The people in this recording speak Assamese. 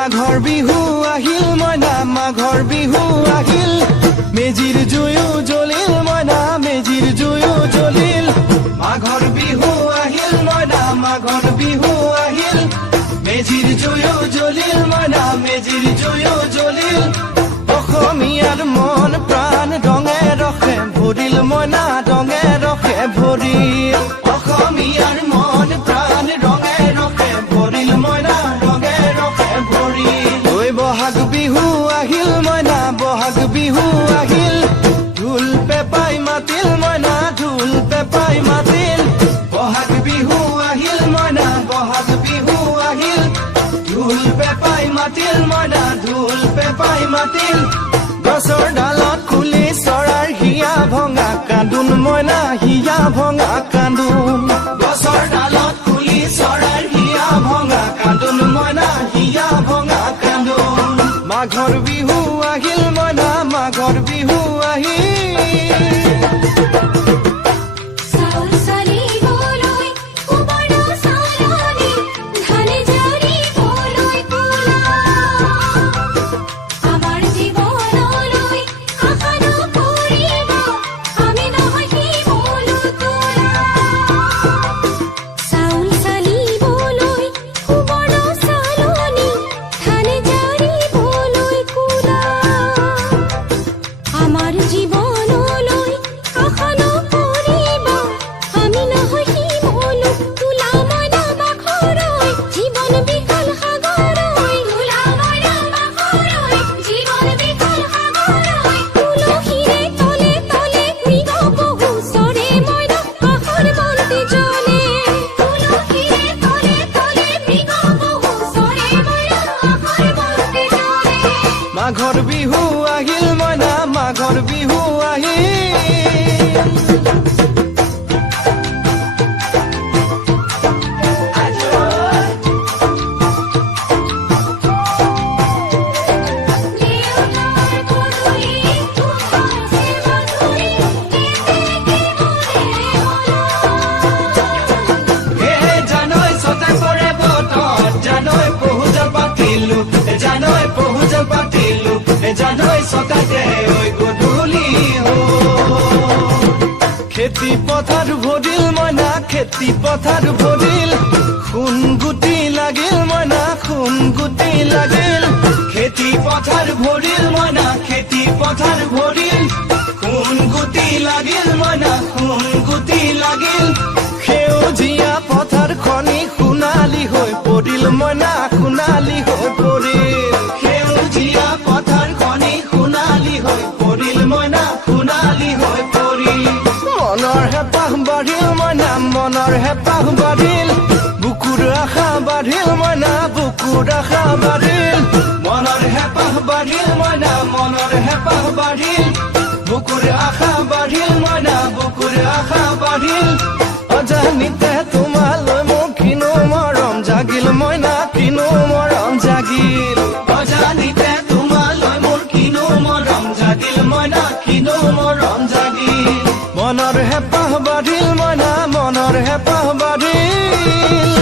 মাঘৰ বিহু আহিল মইনা মাঘৰ বিহু আহিল মেজিৰ জুয়ো জ্বলিল মইনা মেজিৰ জুয়ো জ্বলিল মাঘৰ বিহু আহিল মইনা মাঘৰ বিহু আহিল মেজিৰ জুয়ো জ্বলিল মইনা মেজিৰ জুয়ো জ্বলিল অসমীয়াৰ মন প্ৰাণ ৰঙে ৰখে ভৰিল মইনা ৰঙে ৰখে ভৰিল অসমীয়াৰ মন প্ৰাণ ৰঙে ৰখে ভৰিল মইনা ৰঙে ৰখে ভৰিল ঐ বহাগ বিহু আহিল মইনা বহাগ বিহু আহিল ঢোল পেপাই মাতিল মইনা ঢোল পেপাই মাতিল বহাগ বিহু আহিল মইনা বহাগ বিহু আহিল ঢোল পেপাই মাতিল মইনা ঢোল পেপাই মাতিল গছৰ ডালত কুলি চৰাৰ হিয়া ভঙা কান্দোন মইনা হিয়া ভঙা কান্দোন গছৰ ডালত কুলি চৰাৰ হিয়া ভঙা কান্দোন মইনা হিয়া ভঙা কান্দোন মাঘৰ বিহু আহিল মইনা মাঘৰ বিহু আহিল মাঘৰ বিহু আহিল মইনা মাঘৰ বিহু আহিল জানৈ সকাতে ঐ গধূলি খেতি পথাৰ ভৰিল মইনা খেতি পথাৰ ভৰিল খুন গুটি লাগিল মইনা খুন গুটি লাগিল খেতি পথাৰ ভৰিল মইনা খেতি পথাৰ ভৰিল খুন গুটি লাগিল মইনা খুন গুটি লাগিল সেউজীয়া পথাৰ খনি সোণালী হৈ পৰিল মইনা সোণালী হৈ পৰিল সেউজীয়া পথাৰ খনি সোণালী হৈ পৰিল মইনা সোণালী হৈ পৰিল মনৰ হেঁপাহ বাঢ়িল মইনা মনৰ হেঁপাহ বাঢ়িল বুকুৰ আশা বাঢ়িল মইনা বুকুৰ আশা বাঢ়িল মনৰ হেঁপাহ বাঢ়িল মইনা মনৰ হেঁপাহ বাঢ়িল বুকুৰ আশা বাঢ়িল মইনা বুকুৰ আশা বাঢ়িল অজানিতে তোমালৈ মোৰ কিনো মৰম জাগিল মইনা কিনো মৰম জাগিল অজানিতে তোমালৈ মোৰ কিনো মৰম জাগিল মইনা কিনো মৰম জাগিল মনৰ হেঁপাহ বাঢ়িল মইনা মনৰ হেঁপাহ বাঢ়িল